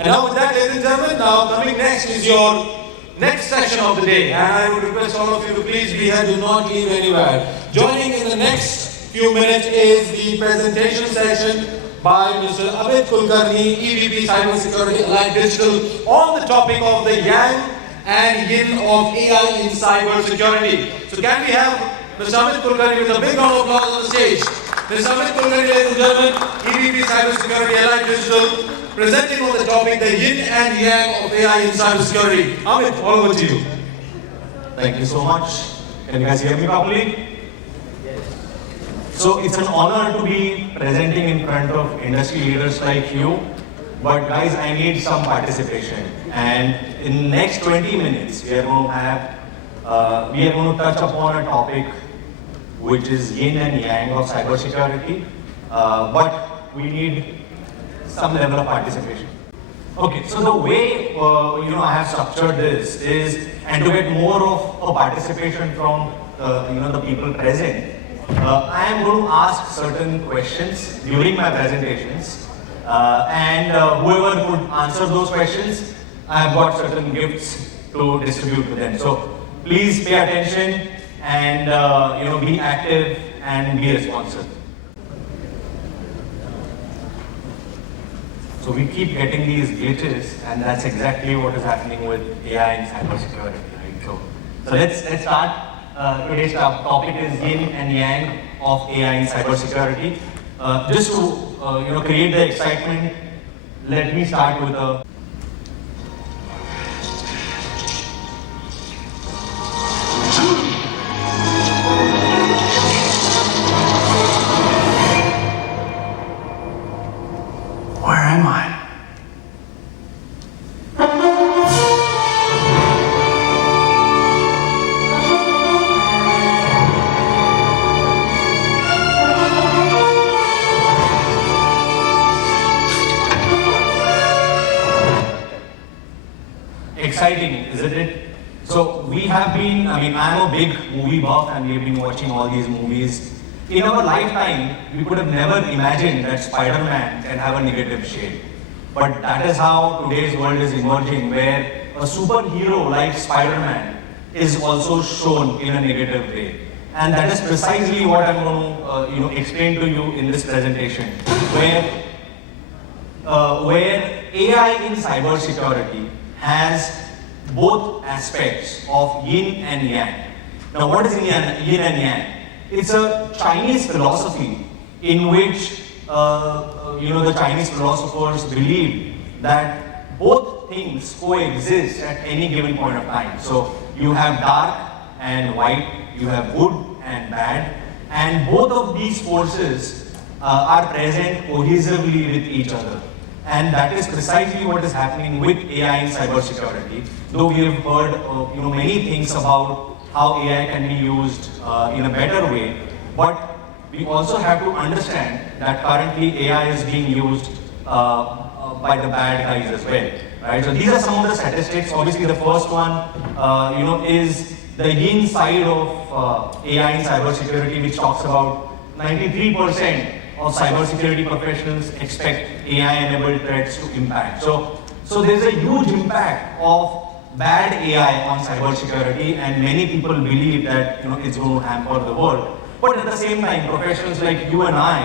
And now with that, ladies and gentlemen, now coming next is your next session of the day. And I would request all of you to please be here, do not leave anywhere. Joining in the next few minutes is the presentation session by Mr. Amit Kulkarni, EVP Cybersecurity Allied Digital, on the topic of the yang and yin of AI in cybersecurity. So can we have Mr. Amit Kulkarni with a big round of applause on the stage? Mr. Amit Kulkarni, ladies and gentlemen, EVP Cybersecurity Allied Digital, presenting on the topic the yin and yang of AI in cybersecurity. Amit, all over to you. Thank you so much. Can you guys hear me properly? So it's an honor to be presenting in front of industry leaders like you. But guys, I need some participation. And in the next 20 minutes, we are going to touch upon a topic which is yin and yang of cybersecurity. But we need some level of participation. Okay, so the way I have structured this is, and to get more of a participation from the people present, I am going to ask certain questions during my presentations, and whoever could answer those questions, I have got certain gifts to distribute to them. So please pay attention and be active and be responsive. So we keep getting these glitches, and that's exactly what is happening with AI in cybersecurity. Right? So let's start. Today's topic is yin and yang of AI in cybersecurity. Just to create the excitement, let me start with a where am I? Exciting, isn't it? So we have been, I'm a big movie buff and we've been watching all these movies. In our lifetime, we could have never imagined that Spider-Man can have a negative shade. But that is how today's world is emerging, where a superhero like Spider-Man is also shown in a negative way. And that is precisely what I'm going to explain to you in this presentation, where AI in cybersecurity has both aspects of yin and yang. Now, what is yin and yang? It's a Chinese philosophy in which the Chinese philosophers believe that both things coexist at any given point of time. So you have dark and white, you have good and bad, and both of these forces are present cohesively with each other. And that is precisely what is happening with AI in cybersecurity. Though we have heard many things about how AI can be used in a better way, but we also have to understand that currently AI is being used by the bad guys as well. Right? So these are some of the statistics. Obviously, the first one, is the yin side of AI in cybersecurity, which talks about 93% of cybersecurity professionals expect AI-enabled threats to impact. So there's a huge impact of bad AI on cybersecurity, and many people believe that it's going to hamper the world. But at the same time, professionals like you and I,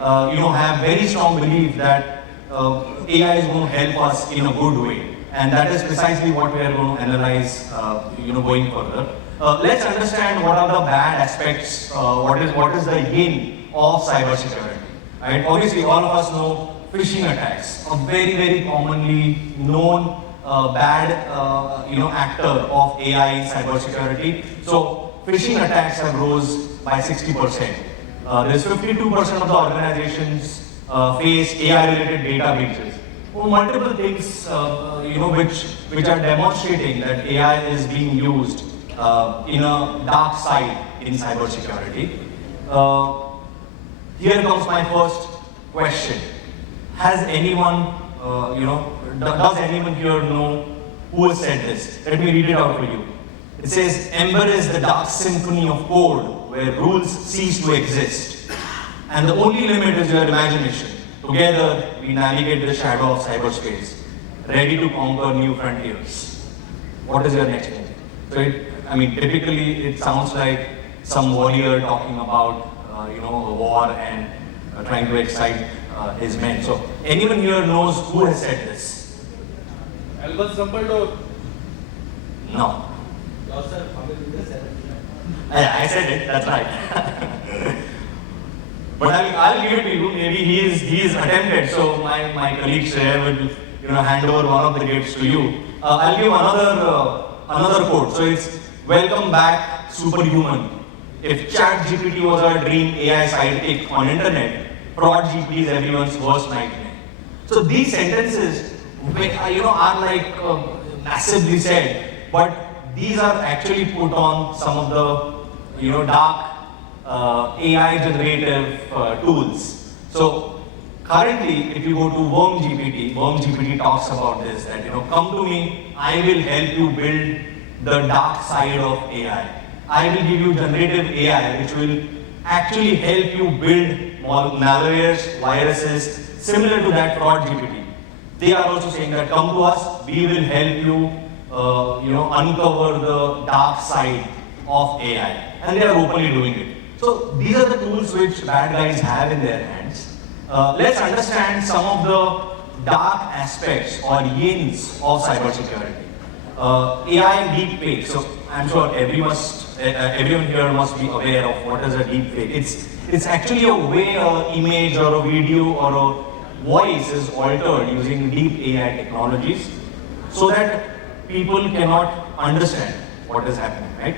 have very strong belief that AI is going to help us in a good way, and that is precisely what we are going to analyze, going further. Let's understand what are the bad aspects. What is the yin of cybersecurity? Right? Obviously, all of us know phishing attacks, a very, very commonly known bad actor of AI in cybersecurity. So phishing attacks have rose by 60%. There's 52% of the organizations face AI-related data breaches. Multiple things, which are demonstrating that AI is being used in a dark side in cybersecurity. Here comes my first question. Has anyone, does anyone here know who has said this? Let me read it out for you. It says, "Ember is the dark symphony of code where rules cease to exist. And the only limit is your imagination. Together, we navigate the shadow of cyberspace." ready to conquer new frontiers. What is your next move? So typically it sounds like some warrior talking about, a war and trying to excite his men. So anyone here knows who has said this? Albert Dumbledore. No. Yourself, Amit said it. I said it, that's right. But I'll give it to you. Maybe he's attempted. So my colleague Shreya will hand over one of the gifts to you. I'll give another quote. So it's welcome back, superhuman. If ChatGPT was our dream AI sidekick on internet, ProdGP is everyone's worst nightmare. So these sentences, are like massively said, but these are actually put on some of the, dark AI generative tools. So currently, if you go to 𝐂𝐲𝐻 talks about this, that, come to me, I will help you build the dark side of AI. I will give you generative AI, which will actually help you build more malwares, viruses, similar to that ProdGPT. They are also saying that come to us, we will help you, uncover the dark side of AI. And they are openly doing it. So these are the tools which bad guys have in their hands. Let's understand some of the dark aspects or yins of cybersecurity. AI deepfake. So I'm sure everyone here must be aware of what is a deepfake. It's actually a way an image or a video or a voice is altered using deep AI technologies so that people cannot understand what is happening, right?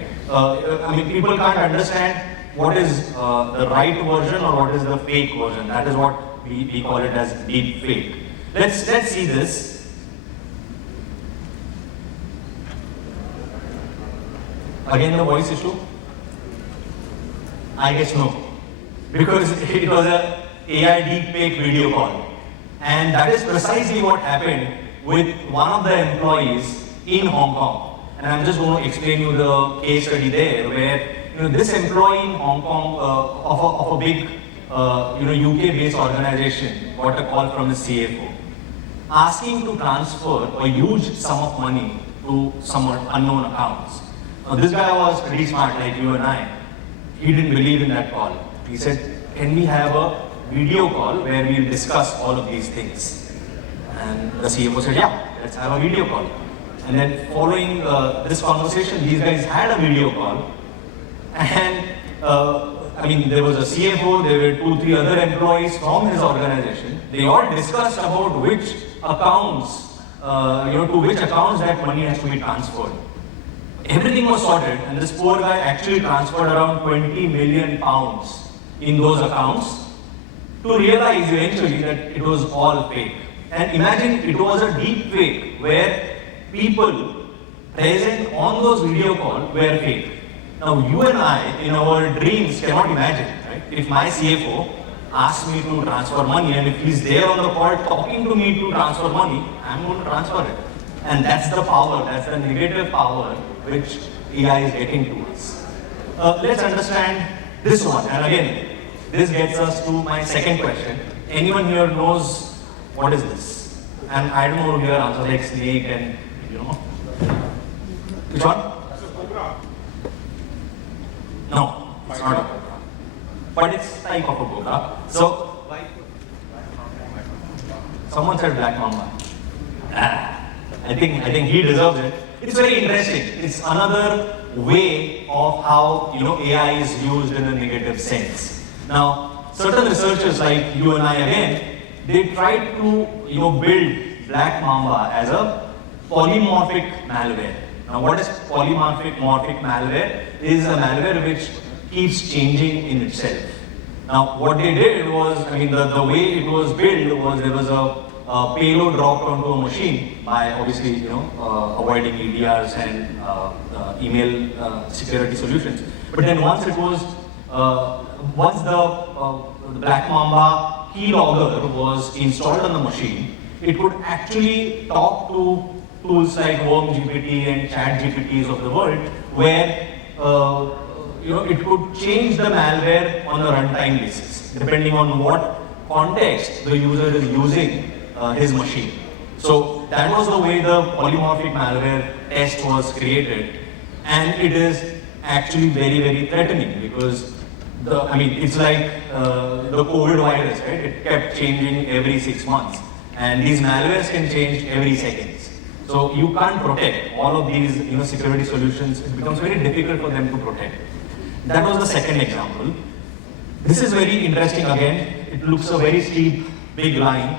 People can't understand what is the right version or what is the fake version. That is what we call it as deepfake. Let's see this. Again, the voice issue? I guess no. Because it was a AI deepfake video call. And that is precisely what happened with one of the employees in Hong Kong. And I'm just going to explain you the case study there, where this employee in Hong Kong of a big UK-based organization got a call from his CFO asking to transfer a huge sum of money to some unknown accounts. Now, this guy was pretty smart, like you and I. He didn't believe in that call. He said, can we have a video call where we'll discuss all of these things? And the CFO said, yeah, let's have a video call. And then following this conversation, these guys had a video call. And there was a CFO, there were 2-3 other employees from his organization. They all discussed about which accounts, to which accounts that money has to be transferred. Everything was sorted, and this poor guy actually transferred around 20 million pounds in those accounts to realize eventually that it was all fake. And imagine it was a deep fake where people present on those video calls were fake. Now you and I, in our dreams, cannot imagine, right? If my CFO asks me to transfer money and if he's there on the call talking to me to transfer money, I'm going to transfer it. And that's the power, that's the negative power which AI is getting to us. Let's understand this one. And again, this gets us to my second question. Anyone here knows what is this? And I don't know here answers like snake and Which one? That's a cobra. No, it's not a cobra. But it's type of a cobra. So, someone said black mamba. I think he deserves it. It's very interesting. It's another way of how AI is used in a negative sense. Now, certain researchers like you and I again, they tried to build black mamba as a polymorphic malware. Now, what is polymorphic malware? Is a malware which keeps changing in itself. Now, what they did was, the way it was built was there was a payload dropped onto a machine by obviously, avoiding EDRs and email security solutions. But then once it was, once the Black Mamba keylogger was installed on the machine, it could actually talk to tools like 𝐂𝐲𝐻 and ChatGPTs of the world, where it could change the malware on a runtime basis, depending on what context the user is using his machine. So that was the way the polymorphic malware test was created. And it is actually very, very threatening because it's like the COVID virus, right? It kept changing every 6 months. And these malwares can change every seconds. So you can't protect all of these security solutions. It becomes very difficult for them to protect. That was the second example. This is very interesting again. It looks a very steep, big line.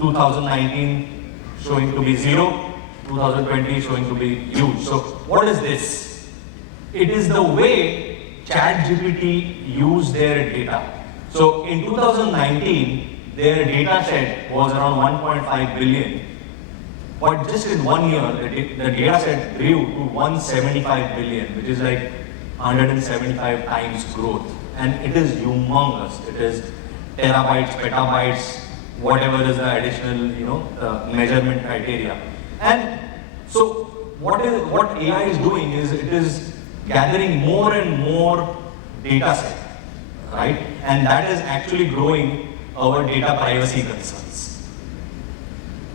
2019 showing to be 0, 2020 showing to be huge. So what is this? It is the way ChatGPT used their data. So in 2019, their data set was around 1.5 billion. But just in 1 year, the data set grew to 175 billion, which is like 175 times growth. And it is humongous. It is terabytes, petabytes, whatever is the additional, measurement criteria. And so what AI is doing is it is gathering more and more data set, right? And that is actually growing our data privacy concerns.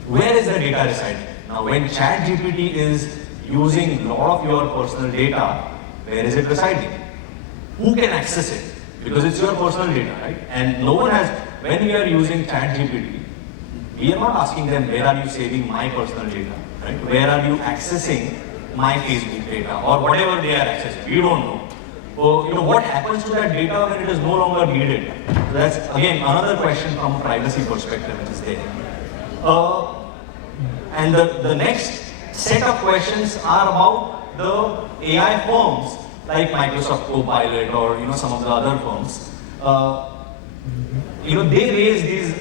Where is the data residing? Now, when ChatGPT is using a lot of your personal data, where is it residing? Who can access it? Because it's your personal data, right? And no one has, when we are using ChatGPT, we are not asking them, where are you saving my personal data, right? Where are you accessing my Facebook data or whatever they are accessing? We don't know. So, what happens to that data when it is no longer needed? So that's, again, another question from a privacy perspective which is there. And the next set of questions are about the AI firms like Microsoft Copilot or some of the other firms. They raise these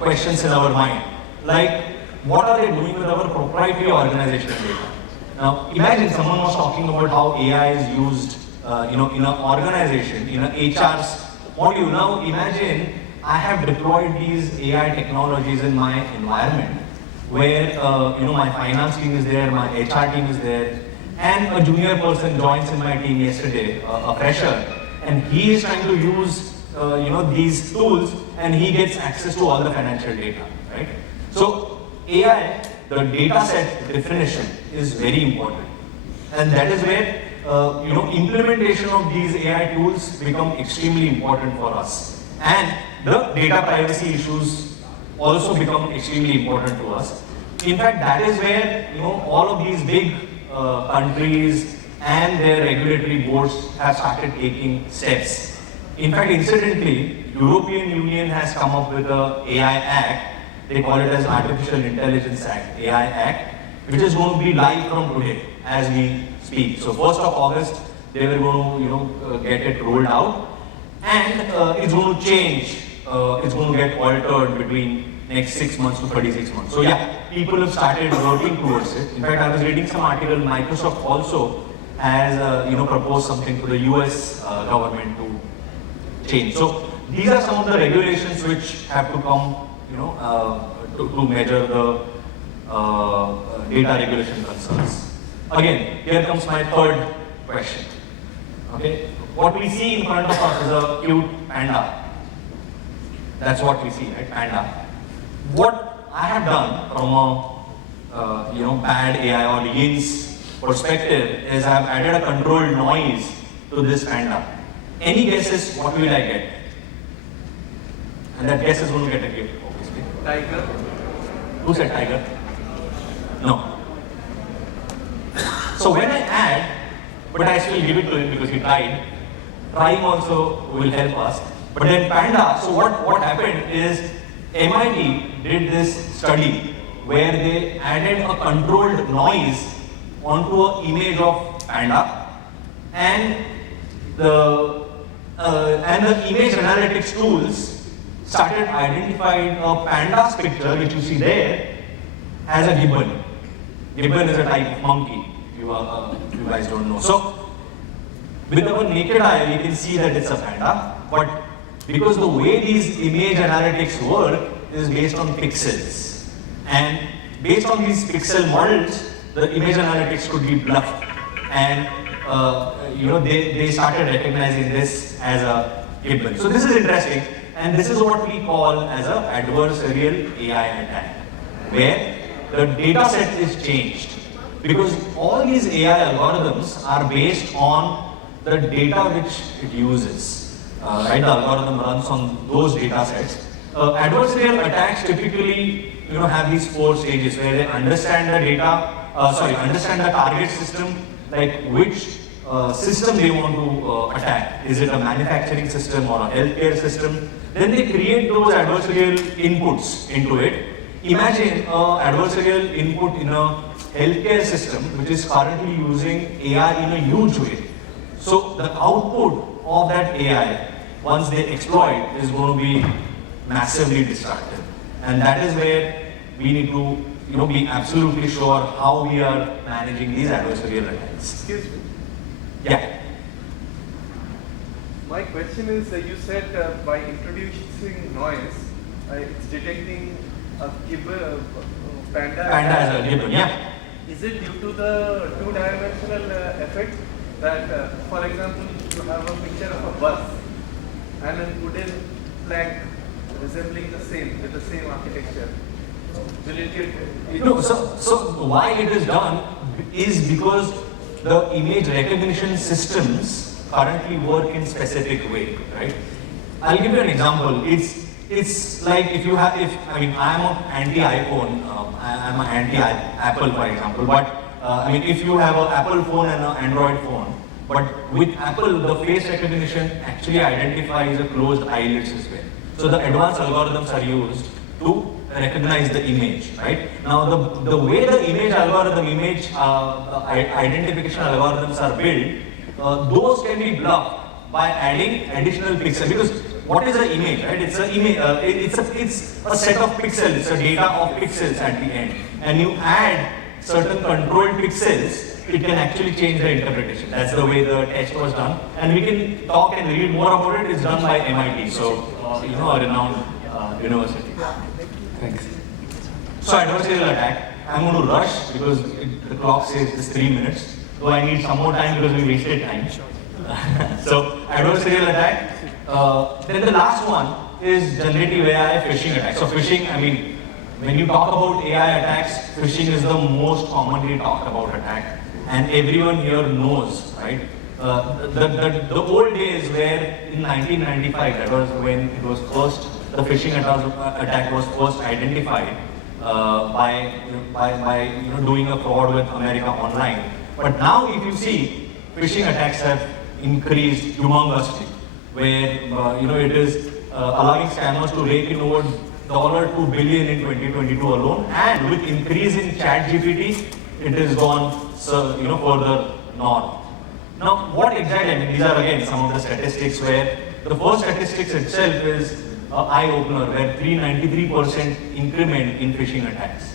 questions in our mind, like what are they doing with our proprietary organizational data? Now, imagine someone was talking about how AI is used, in an organization, in an HR's module. Now, imagine I have deployed these AI technologies in my environment, where my finance team is there, my HR team is there, and a junior person joins in my team yesterday, a fresher, and he is trying to use these tools, and he gets access to all the financial data, right? So AI, the data set definition is very important, and that is where implementation of these AI tools become extremely important for us, and the data privacy issues also become extremely important to us. In fact, that is where all of these big countries and their regulatory boards have started taking steps. In fact, incidentally, European Union has come up with the AI Act. They call it as Artificial Intelligence Act, AI Act, which is going to be live from today as we speak. So 1st of August, they were going to get it rolled out, and it's going to change. It's going to get altered between next 6 months to 36 months. So yeah, people have started working towards it. In fact, I was reading some article. Microsoft also has proposed something to the US government to change. So these are some of the regulations which have to come, to measure the data regulation concerns. Again, here comes my third question. Okay, what we see in front of us is a cute panda. That's what we see, right? Panda. What I have done from a bad AI or yin perspective is I have added a controlled noise to this panda. Any guesses what will I get? And that guess is going to get a gift, obviously. Tiger. Who said tiger? No. So when I add, but I still give it to him because he tried. Trying also will help us. But then panda, so what happened is MIT did this study where they added a controlled noise onto an image of panda, and the image analytics tools started identifying a panda's picture, which you see there, as a gibbon. Gibbon is a type of monkey, if you guys don't know. So with our naked eye, we can see that it's a panda, but because the way these image analytics work is based on pixels, and based on these pixel models, the image analytics could be bluffed, and they started recognizing this as a gibbon. So this is interesting. And this is what we call as a adversarial AI attack, where the data set is changed. Because all these AI algorithms are based on the data which it uses. Right, the algorithm runs on those data sets. Adversarial attacks typically have these 4 stages where they understand the data, understand the target system, like which system they want to attack. Is it a manufacturing system or a healthcare system? Then they create those adversarial inputs into it. Imagine an adversarial input in a healthcare system which is currently using AI in a huge way. So the output of that AI, once they exploit, is going to be massively destructive. And that is where we need to be absolutely sure how we are managing these adversarial attacks. Excuse me. Yeah. My question is, you said by introducing noise, it's detecting a panda As a gibbon, yeah. Is it due to the two-dimensional effect that, for example, you have a picture of a bus and a wooden plank resembling the same, with the same architecture? Will it get... So why it is done is because the image recognition systems currently work in specific way, right? I'll give you an example. It's like I'm an anti-iPhone, I'm an anti-Apple, for example, but if you have an Apple phone and an Android phone, but with Apple, the face recognition actually identifies a closed eyelids as well. So the advanced algorithms are used to recognize the image, right? Now the way the image identification algorithms are built, those can be bluffed by adding additional pixels. Because what is an image, right? It's a set of pixels, it's a data of pixels at the end. And you add certain controlled pixels, it can actually change the interpretation. That's the way the test was done. And we can talk and read more about it. It's done by MIT, so a renowned university. Thanks. So adversarial attack. I'm going to rush because the clock says it's 3 minutes. So I need some more time because we wasted time. So adversarial attack. Then the last one is generative AI phishing attack. So phishing, when you talk about AI attacks, phishing is the most commonly talked about attack. And everyone here knows, right? The old days where in 1995, that was when it was first, the phishing attack was first identified by doing a fraud with America Online. But now if you see, phishing attacks have increased humongously, where it is allowing scammers to rake in over $2 billion in 2022 alone, and with increase in ChatGPT, it has gone further north. Now, what exactly? These are again some of the statistics where the first statistics itself is an eye-opener, where 393% increment in phishing attacks.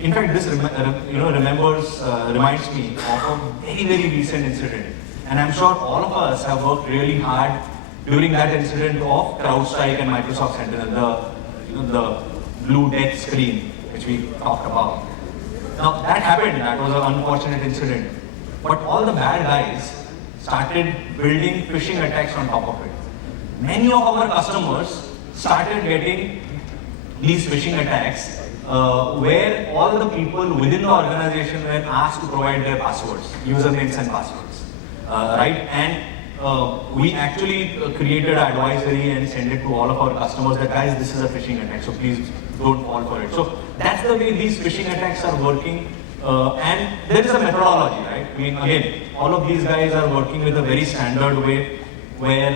In fact, this reminds me of a very, very recent incident, and I'm sure all of us have worked really hard during that incident of CrowdStrike and Microsoft Sentinel, the blue death screen which we talked about. Now that happened, that was an unfortunate incident. But all the bad guys started building phishing attacks on top of it. Many of our customers started getting these phishing attacks where all the people within the organization were asked to provide their passwords, usernames and passwords, right? And we actually created an advisory and sent it to all of our customers that, guys, this is a phishing attack, so please don't fall for it. So that's the way these phishing attacks are working. And there is a methodology, right? Again, all of these guys are working with a very standard way where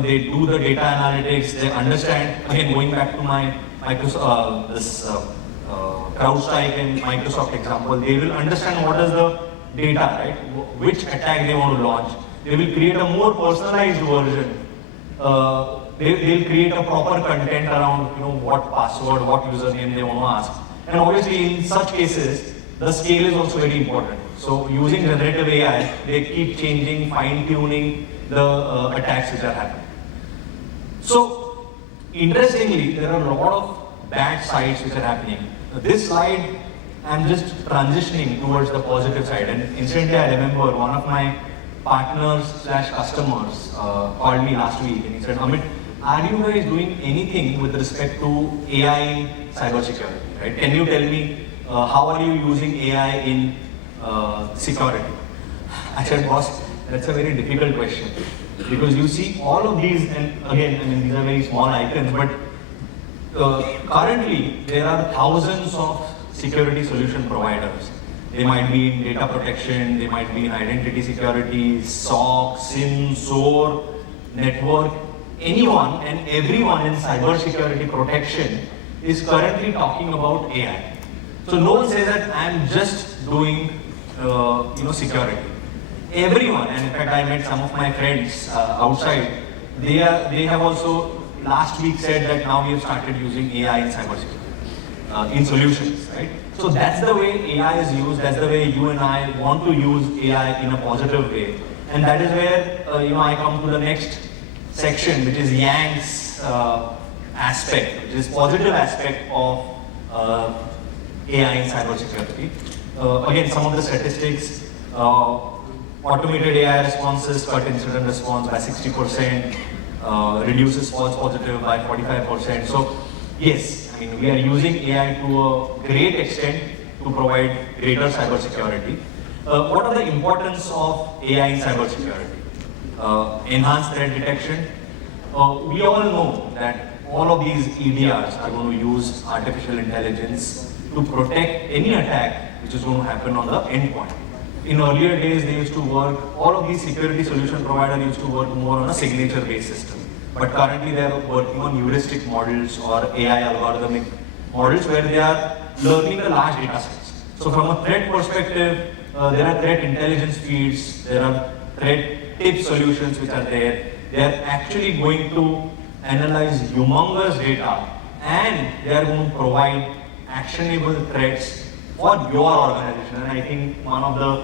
they do the data analytics, they understand, again, going back to my Microsoft, CrowdStrike and Microsoft example, they will understand what is the data, right? Which attack they want to launch. They will create a more personalized version. They'll create a proper content around what password, what username they want to ask. And obviously in such cases, the scale is also very important. So using generative AI, they keep changing, fine-tuning the attacks which are happening. So interestingly, there are a lot of bad sides which are happening. This slide, I'm just transitioning towards the positive side. And incidentally, I remember one of my partners/customers called me last week and he said, Amit, are you guys doing anything with respect to AI in cybersecurity, right? Can you tell me how are you using AI in security? I said, boss, that's a very difficult question because you see all of these, and again, I mean, these are very small icons, but currently there are thousands of security solution providers. They might be in data protection, they might be in identity security, SOC, SIM, SOAR, network. Anyone and everyone in cybersecurity protection is currently talking about AI. So no one says that I'm just doing security. Everyone, and in fact I met some of my friends outside, they have also last week said that now we have started using AI in cybersecurity, in solutions, right? So that's the way AI is used, that's the way you and I want to use AI in a positive way. And that is where I come to the next section, which is Yang's aspect, which is positive aspect of AI in cybersecurity. Again, some of the statistics, automated AI responses cut incident response by 60%, reduces false positive by 45%. So yes, I mean, we are using AI to a great extent to provide greater cybersecurity. What are the importance of AI in cybersecurity? Enhanced threat detection. We all know that all of these EDRs are going to use artificial intelligence to protect any attack which is going to happen on the endpoint. In earlier days, they used to work, all of these security solution providers used to work more on a signature-based system. But currently they are working on heuristic models or AI algorithmic models where they are learning the large data sets. So from a threat perspective, there are threat intelligence feeds, there are threat tip solutions which are there. They are actually going to analyze humongous data and they are going to provide actionable threats for your organization. And I think one of the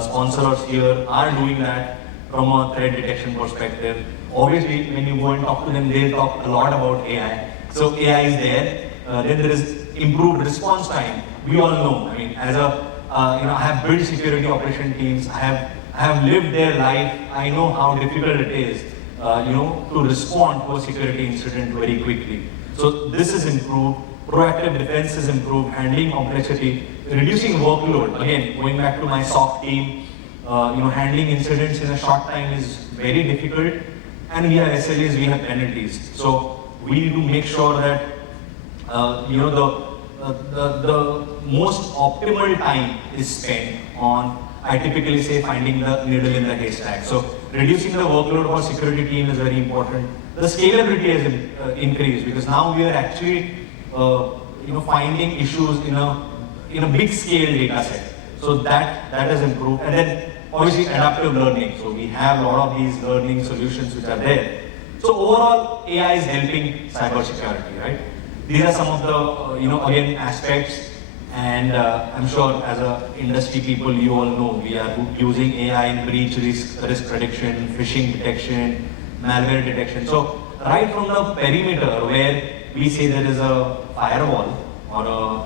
sponsors here are doing that from a threat detection perspective. Obviously, when you go and talk to them, they talk a lot about AI. So AI is there. Then there is improved response time. We all know. I mean, as a I have built security operation teams. I have lived their life. I know how difficult it is, to respond to a security incident very quickly. So this is improved. Proactive defense is improved. Handling complexity, reducing workload. Again, going back to my SOC team, handling incidents in a short time is very difficult. And we have SLAs, we have penalties. So we need to make sure that the most optimal time is spent on, I typically say, finding the needle in the haystack. So reducing the workload of our security team is very important. The scalability has increased because now we are actually finding issues in a big scale data set. So that has improved. And then obviously adaptive learning. So we have a lot of these learning solutions which are there. So overall, AI is helping cybersecurity, right? These are some of the, again, aspects. And I'm sure as a industry people, you all know, we are using AI in breach risk prediction, phishing detection, malware detection. So right from the perimeter where we say there is a firewall or a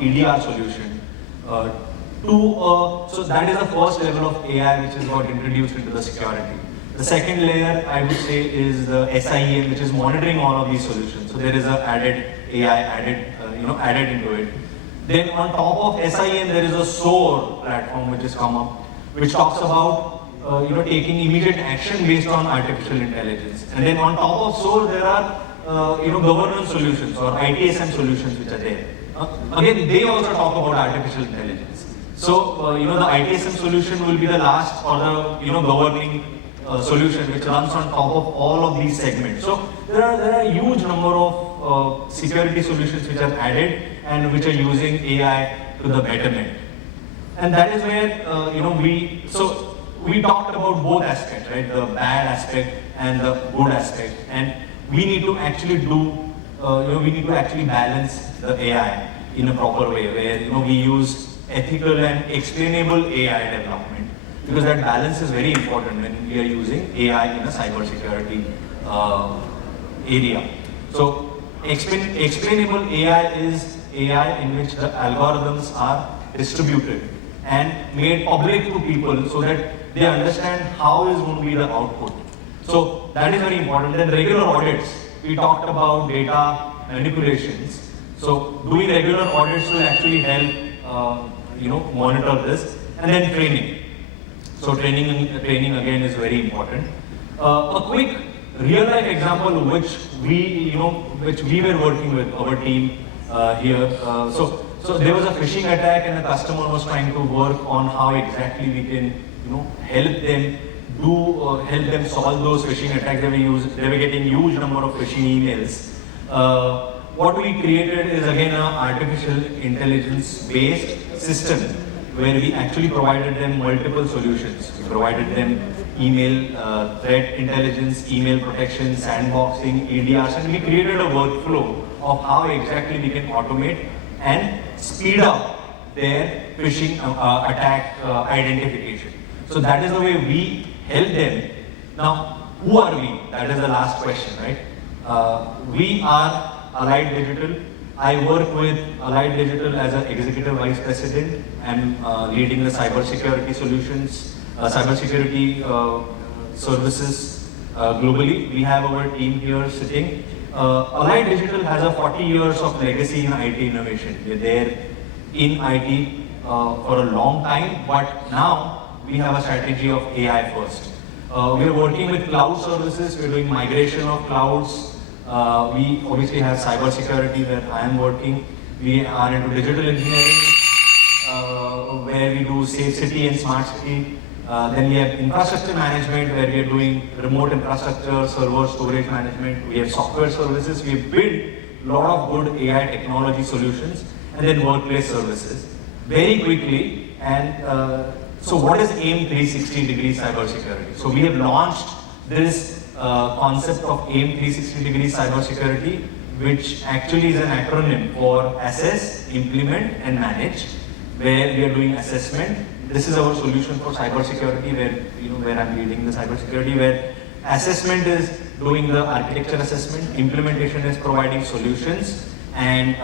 EDR solution, so that is the first level of AI which is got introduced into the security. The second layer, I would say, is the SIEM, which is monitoring all of these solutions. So there is a added AI added into it. Then on top of SIEM, there is a SOAR platform which has come up, which talks about taking immediate action based on artificial intelligence. And then on top of SOAR, there are governance solutions or ITSM solutions which are there. Again, they also talk about artificial intelligence. So the ITSM solution will be the last or the governing solution which runs on top of all of these segments. So there are a huge number of security solutions which are added and which are using AI to the betterment. And that is where we talked about both aspects, right? The bad aspect and the good aspect. And we need to actually balance the AI in a proper way, where we use ethical and explainable AI development, because that balance is very important when we are using AI in a cybersecurity area. So explainable AI is AI in which the algorithms are distributed and made public to people so that they understand how is going to be the output. So that is very important. Then regular audits. We talked about data manipulations. So doing regular audits will actually help, monitor this. And then training. So training again is very important. A quick real-life example which we were working with our team here. So there was a phishing attack, and the customer was trying to work on how exactly we can, help them solve those phishing attacks. They were getting huge number of phishing emails. What we created is again an artificial intelligence-based system where we actually provided them multiple solutions. We provided them email threat intelligence, email protection, sandboxing, EDRs, and we created a workflow of how exactly we can automate and speed up their phishing attack identification. So that is the way we help them. Now, who are we? That is the last question, right? We are Allied Digital. I work with Allied Digital as an Executive Vice President. I'm leading the cybersecurity solutions, cybersecurity services globally. We have our team here sitting. Allied Digital has a 40 years of legacy in IT innovation. We're there in IT for a long time, but now we have a strategy of AI first. We are working with cloud services. We're doing migration of clouds. We obviously have cybersecurity where I am working. We are into digital engineering, where we do safe city and smart city. Then we have infrastructure management, where we are doing remote infrastructure, server storage management. We have software services. We have built a lot of good AI technology solutions, and then workplace services. Very quickly, and so what is AIM 360-degree cybersecurity? So we have launched this concept of AIM 360-degree cybersecurity, which actually is an acronym for Assess, Implement, and Manage, where we are doing assessment. This is our solution for cybersecurity, where I'm leading the cybersecurity, where assessment is doing the architecture assessment, implementation is providing solutions, and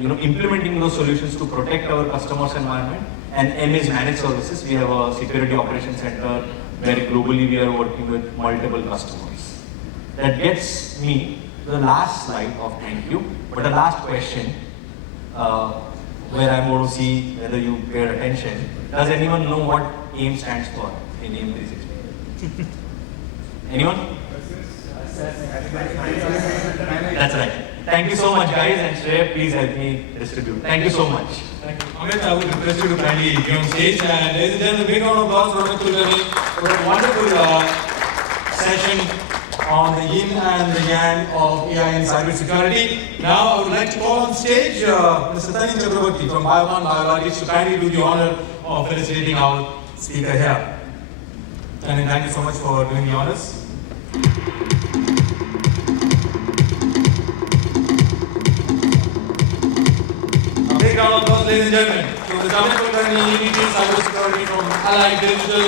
implementing those solutions to protect our customers' environment. And M is managed services. We have a security operations center where globally we are working with multiple customers. That gets me to the last slide of thank you, but the last question, where I'm going to see whether you paid attention. Does anyone know what AIM stands for in AIM 360? Anyone? That's right. Thank you so much, guys, and Shreya, please help me distribute. Thank you so much. Thank you. Amit, I would request you to kindly be on stage. And ladies and gentlemen, big round of applause for Amit Kulkarni for a wonderful session on the yin and the yang of AI and cybersecurity. Now, I would like to call on stage Mr. Tanin Chakraborty from Bioman Biologics to kindly do the honor of felicitating our speaker here. Tanin, thank you so much for doing the honors. Big round of applause, ladies and gentlemen, to the Amit Kulkarni EVP Cybersecurity from Allied Digital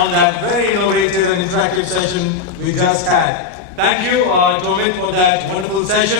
on that very innovative and interactive session we just had. Thank you, Amit, for that wonderful session.